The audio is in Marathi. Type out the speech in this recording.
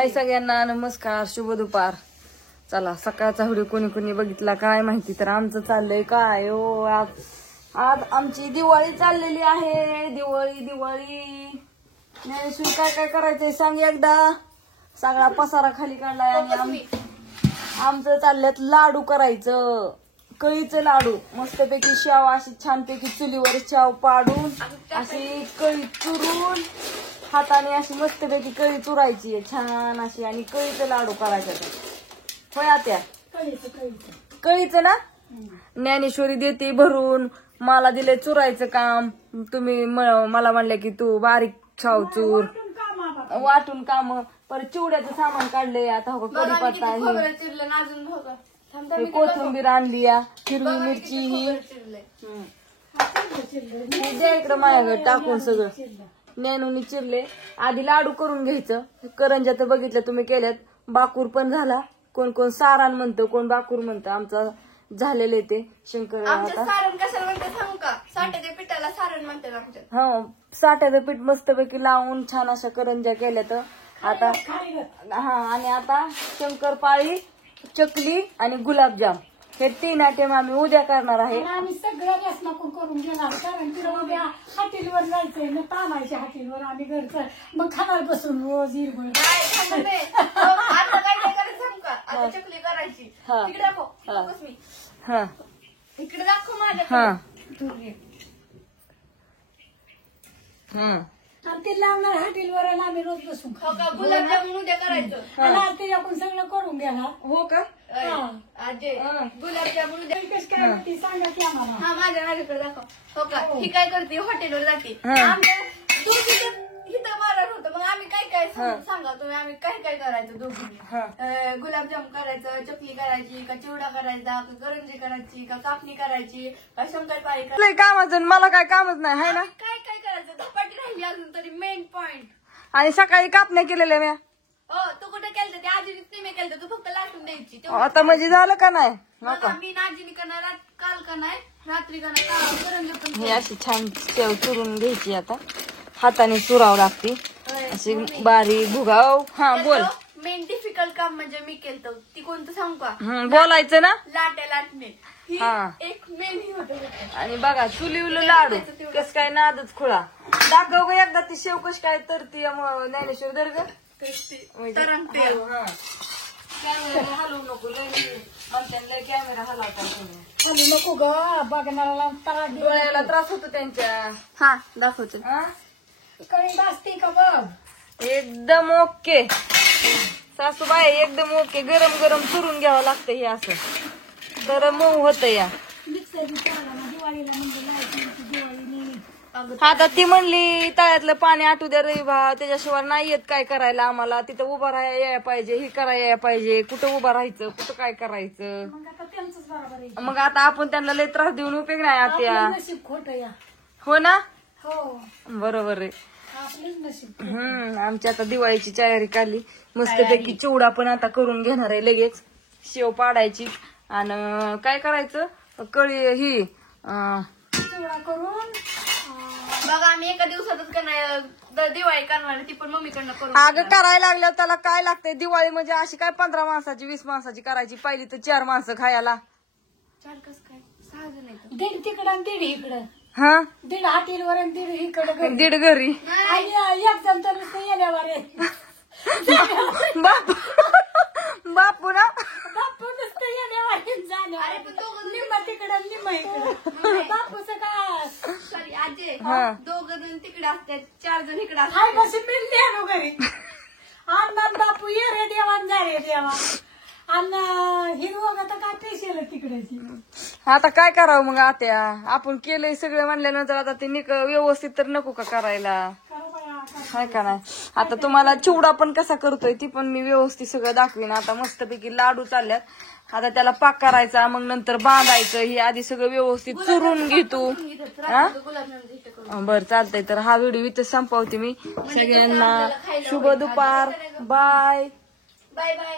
हाय सगळ्यांना, नमस्कार, शुभ दुपार. चला, सकाळचा व्हिडिओ कोणी कोणी बघितला काय माहिती. तर आमचं चाललंय काय हो, आज आमची दिवाळी चाललेली आहे. दिवाळी ज्ञानेश्वरी काय काय करायचंय सांग एकदा. सगळा पसारा खाली काढलाय आणि आमचं चालल्यात लाडू करायचं. कळीचं लाडू मस्तपैकी शाव अशी छानपैकी चुलीवर शाव पाडून अशी कळी चुरून हाताने अशी मस्तपैकी कळी चुरायची छान अशी आणि कळीचं लाडू करायचं. होय आत्या, कळीचं ना. ज्ञानेश्वरी देते भरून, मला दिले चुरायचं काम. तुम्ही मला म्हणले की तू बारीक शाव चूर वाटून काम. परत चिवड्याचं सामान काढलंय आता. हो कढीपत्ता आहे, कोथिंबीर आणली, हिरवी मिरची ही द्या इकडं माझ्याकडे टाकून सगळं. ज्ञानूनी चिरले. आधी लाडू करून घ्यायचं. करंज्या तर बघितलं तुम्ही केल्यात. बाकूर पण झाला. कोण कोण सारण म्हणतं, कोण बाकूर म्हणतं. आमचा झालेले ते शंकर. सारण कशाला म्हणतात सांगू का? साठ्याच्या पिठाला सारण म्हणतात आमच्यात. हो, साठ्याचं पीठ मस्तपैकी लावून छान अशा करंज्या केल्या. तर आता आणि आता शंकरपाळी, चकली आणि गुलाबजाम हे 3 आयटम आम्ही उद्या करणार आहे. आम्ही सगळं रसनाकून करून घेणार, कारण तिला उद्या हॉटेलवर जायचंय ना, तामायच्या हॉटेलवर. आम्ही घरचं मग खाणार बसून रोज हिरबळ. आता काय काय करायचं सांगू का? आता चकली करायची. इकडे दाखव मी. इकडे दाखव माझ्या. आणि ते लावणार हॉटेलवर आणि आम्ही रोज बसून खाऊ. गुलाबजामुन उद्या करायचं. आणि आज तिच्याकडून सगळं करून घेणार. हो का? आजे गुलाबजामुन उद्या कशी काय होती सांगा की आम्हाला. हा माझ्याकडे दाखव. हो का? ही काय करते, हॉटेलवर जाते. आमच्या दोघीचं इथं बरं होतं. मग आम्ही काय काय सांगा तुम्ही, आम्ही काय काय करायचं दोघींनी. गुलाबजाम करायचं, चकली करायची का, चिवडा करायचा का, करंजी करायची का, कापणी करायची का, शंकरपाळी करायची. कामच मला काय कामच नाही आहे ना. काय काय करायचं, धपाटी राहिली अजून तरी मेन पॉइंट. आणि सकाळी कापण्या केलेल्या म्या. तू कुठे केलं ते आजीनीच नाही मी केलं, तू फक्त लाटून द्यायची. आता म्हणजे झालं का नाही. मी आजीनी करणार, काल का नाही, रात्री का नाही, करंजी पण. ही अशी छान शेव चुरून घ्यायची. आता हाताने चुरावं लागते अशी बारीक भुगाव. हा बोल. मेन डिफिकल्ट काम म्हणजे मी केलं ती कोणतं सांगू का? बोलायचं ना. लाट्या लाटणे ही एक मेन ही होतं. आणि बघा चुलीवलं लाडू कस काय नादच खुळा. दाखव ग एकदा ती शेव कशी काय तर ती ज्ञानेश्वर दर्ग हलवू नको. कॅमेरा हलवता खाली नको ग बघणारा. डोळ्याला त्रास होतो त्यांच्या. हा दाखवतो. कळी असते का बघ. एकदम ओके सासूबाई, एकदम ओके. गरम गरम चुरून घ्यावं लागतं हे असं, तर मऊ होतं या. दिवाळीला म्हणजे दिवाळी. आता ती म्हणली तळ्यातलं पाणी आटू द्या रे भा, त्याच्याशिवाय नाही येत काय करायला आम्हाला. तिथं उभं राहायला यायला पाहिजे, हे करायला यायला पाहिजे. कुठं उभं राहायचं, कुठं काय करायचं. मग आता आपण त्यांना लय त्रास देऊन उपयोग नाही आता. नशीब खोट या. हो ना. हो बरोबर आहे. आपलंच नशीब. आमची आता दिवाळीची तयारी काढली मस्तपैकी. चिवडा पण आता करून घेणार आहे लगेच. शेव पाडायची आणि काय करायचं, कळी ही चिवडा करून. बघा आम्ही एका दिवसातच करणार, दिवाळी करणार ती पण मम्मीकडनं करून. अगं करायला लागल्यावर त्याला काय लागतंय. दिवाळी म्हणजे अशी काय 15 माणसाची 20 माणसाची करायची. पहिली तर 4 माणसं खायला. 4 कसं काय, 6 जण येतं. दीड तिकडं आणि दीड इकडं. हा, दीड हॉटेलवर आणि दीड इकडं. दीड घरी. आणि एक जण तर नुसतं येण्यावर आहे. बापू ना. बापू नुसतं येण्यावर जाणार. निम्मा तिकडं निम्मा इकडं. बापूचं काय सॉरी आजे, 2 जण तिकडे असतात, 4 जण इकडे असतात. हाय बस मिळते आणू घरी. आणि बापू ये रे देवा जा रे देवा. आणि हिरवं आता काय पेशल तिकडेची. आता काय करावं मग आत्या, आपण केलंय सगळं म्हणल्यानंतर आता ते व्यवस्थित तर नको का करायला. हाय का नाही. आता तुम्हाला चिवडा पण कसा करतोय ती पण मी व्यवस्थित सगळं दाखवीन. आता मस्तपैकी लाडू चालल्यात. आता त्याला पाक करायचा, मग नंतर बांधायचं. हे आधी सगळं व्यवस्थित चुरून घेतो. बरं चालतंय. तर हा व्हिडिओ इथं संपवते मी. सगळ्यांना शुभ दुपार. Bye bye bye.